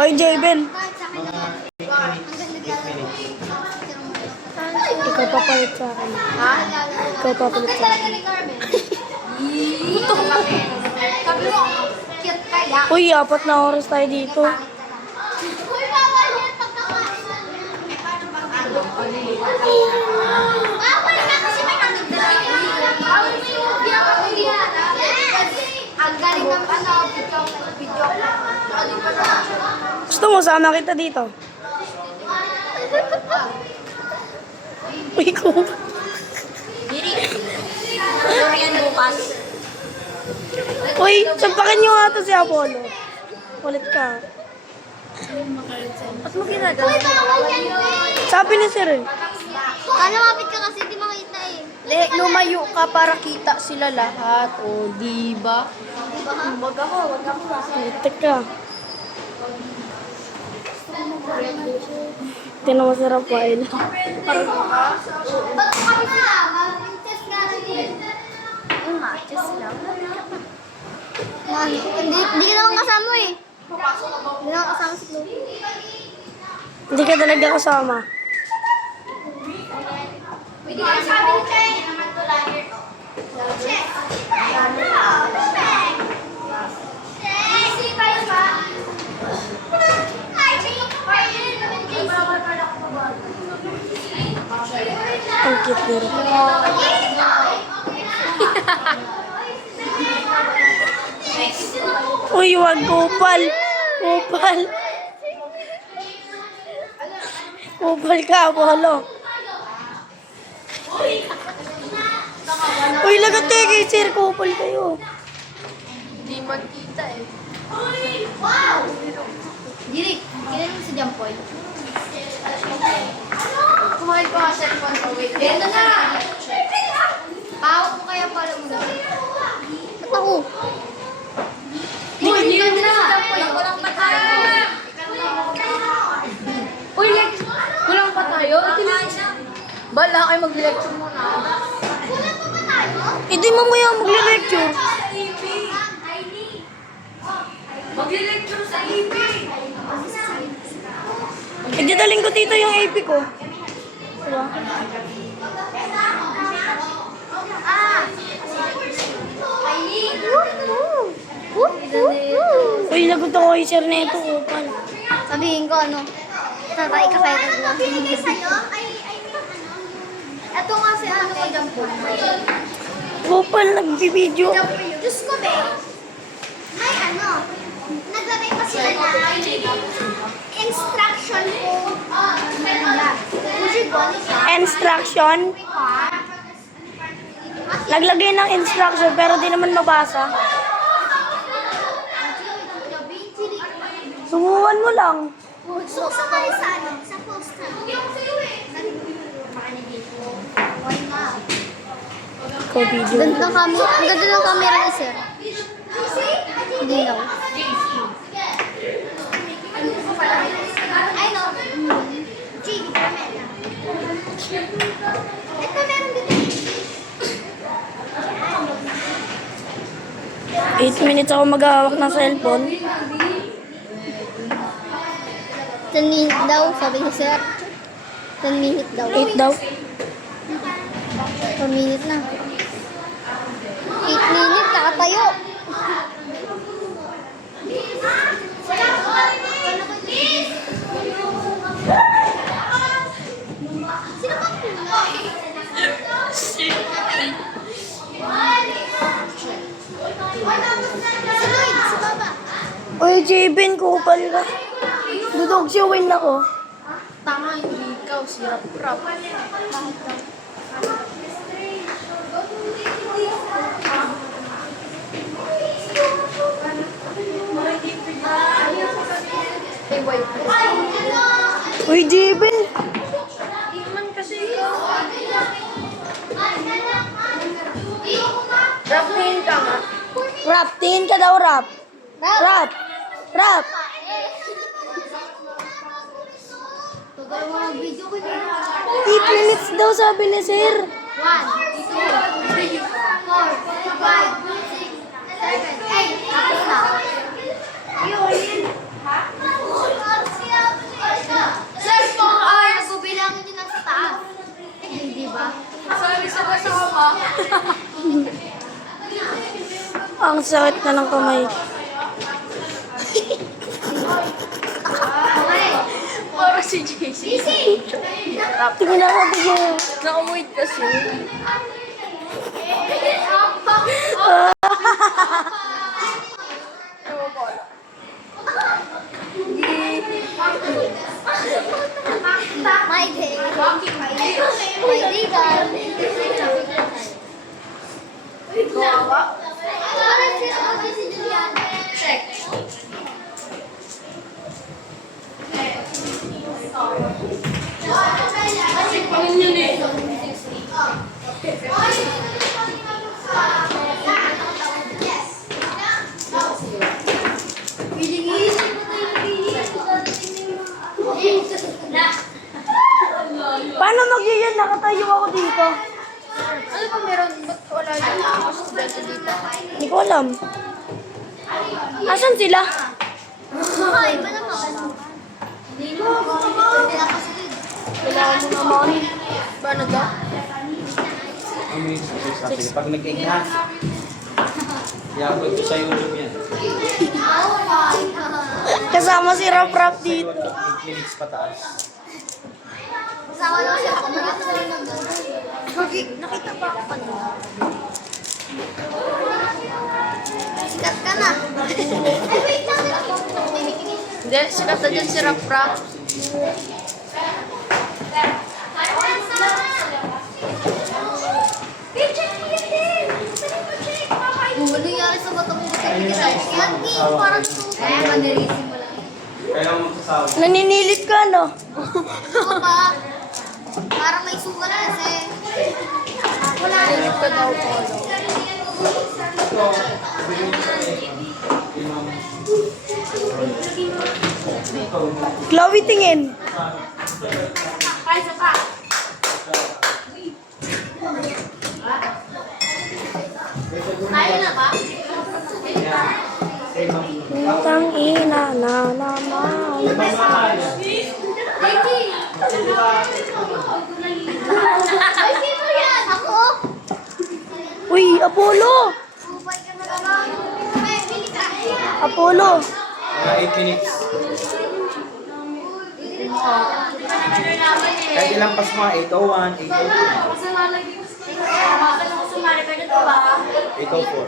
Ay, Javen. Ikaw papalit sa akin. Ha? Ikaw papalit sa akin. Sabi mo, cute kaya. Uy, 4 na oras tayo dito. Uy, bawal yan pagkakain. Bawal na kasi may nagdala. Bawal mo yung ginagawa. Ang galing ng video. Gusto mo, sama kita dito. Uy, ko. Durian bukas. Uy, sampakan nyo nga ito si Apollo. Ulit ka. Ba't mo ginagawa? Uy, bawal yan. Sabi ni Sir eh. Lumapit ka kasi di makita eh. Lumayo ka para kita sila lahat. O, di ba? Wag ako. Ulit ka. Tinan mo si Rafael. Ba't kami sila? Chess nga lang yun. Yung matches lang. Hindi ka naman kasama eh. Hindi naman kasama si Chloe. Hindi ka talaga kasama. Pwede ka sabi ni Cheng. Hindi naman to lagi. Chess. Easy pa yun ba? Ay, Cheng yung kapatid. Ang cute ni Rafael. Uy, wag kupal. Kupal. Kupal ka, Apollo. Uy, lagat kayo kay Sir. Kupal kayo. Di man kita eh. Jirik, kailan mo si Jampoy? Kumain pa nga cellphone ko. Wait. Ito na! Pawak mo kaya pala mo na. Ba't ako? Uy, hindi na! Walang patay. Uy, kulang pa tayo. Bala kayo mag-lecture muna. Kulang pa ba tayo? Hindi mamaya magle-lecture. Mag-lecture sa EP. Igdadaling ko dito yung AP ko. Diba? Uy, lagot ako kay Sir Neto. Kupal. Sabihin ko ano, tatay ka kaya na. Ito nga si ano kay Jampoy. Kupal, nag-video. Diyos ko be, may ano, naglagay pa sila na instruction po. Instruction. Naglagay ng instruction pero di naman mabasa. Subukan mo lang. So, sumali sa ano? Sa post na. Ikaw video. Ganda ng camera. Ang ganda ng camera ni sir. Hindi daw. Ay, no. Jig, camera. Ito meron dito. 8 minutes ako maghahawak ng cellphone. 10 minutes daw, sabi ni sir. 10 minutes daw. 8 daw. 4 minutes na. 8 minutes, nakatayo. Sino ba si Lloyd, si Baba. Uy, Jabin, kupal ka. Dudog siya, win ako. Tama, hindi ikaw. Si Rap-Rap. Hey, wait. Uy, Jabin. Hindi man kasi ikaw. Rap-rin ka nga. Rap, tingin ka daw, rap. Rap. Rap. Tagal mo ang video ko na. 8 minutes daw, sabi ni Sir. 1, 2, 3, 4, 5, 6, 7, 8. Tapos na. Yun. Search mo ka! Ay, nagbibilangin din lang sa taas. Hindi ba? Sabi sa kasama. Ang sakit na ng kamay. Para si JC. Tingnan na natin yung... Nakumuit kasi. My day. My day, guys. Kawawa. Parang sinabi si Julian. Check. Kasi pangin yun eh. Paano mag-iyan? Nakatayo ako dito. Ano ba meron? Ba't wala yung mga estudyante dito? Hindi ko alam. Asan sila? Ay, iba naman. Hindi nakasunod. Kailangan mo naman. Ba na daw? Sige, pag nag-egg ha, i-upload ko sa YouTube yan. Oh my God. Kasama si Rap dito. 8 minutes pataas. Kasama naman siya ako marami. Nakita pa ako kanina. Sikat ka na. Ay, wait lang. Hindi, sikat na dyan si Rap. Check mo yan din. Saan mo check? Ano nangyari sa mata mo? Yan, di. Parang suka. Manirisin mo lang. Kaya mo magsasawa. Naninilit ka, no? Ako pa. Parang may suka na kasi. Wala. Nilip ka daw po. Chloe, tingin. Tayo na ba? Tang ina na naman. Ricky! Ay, sino yan? Ako? Uy, Apollo! Kupay ka na lang. May, bili ka. Apollo! Mga 8 minutes. Kahit ilang pas mo, 8:01, 8:02, 8:04.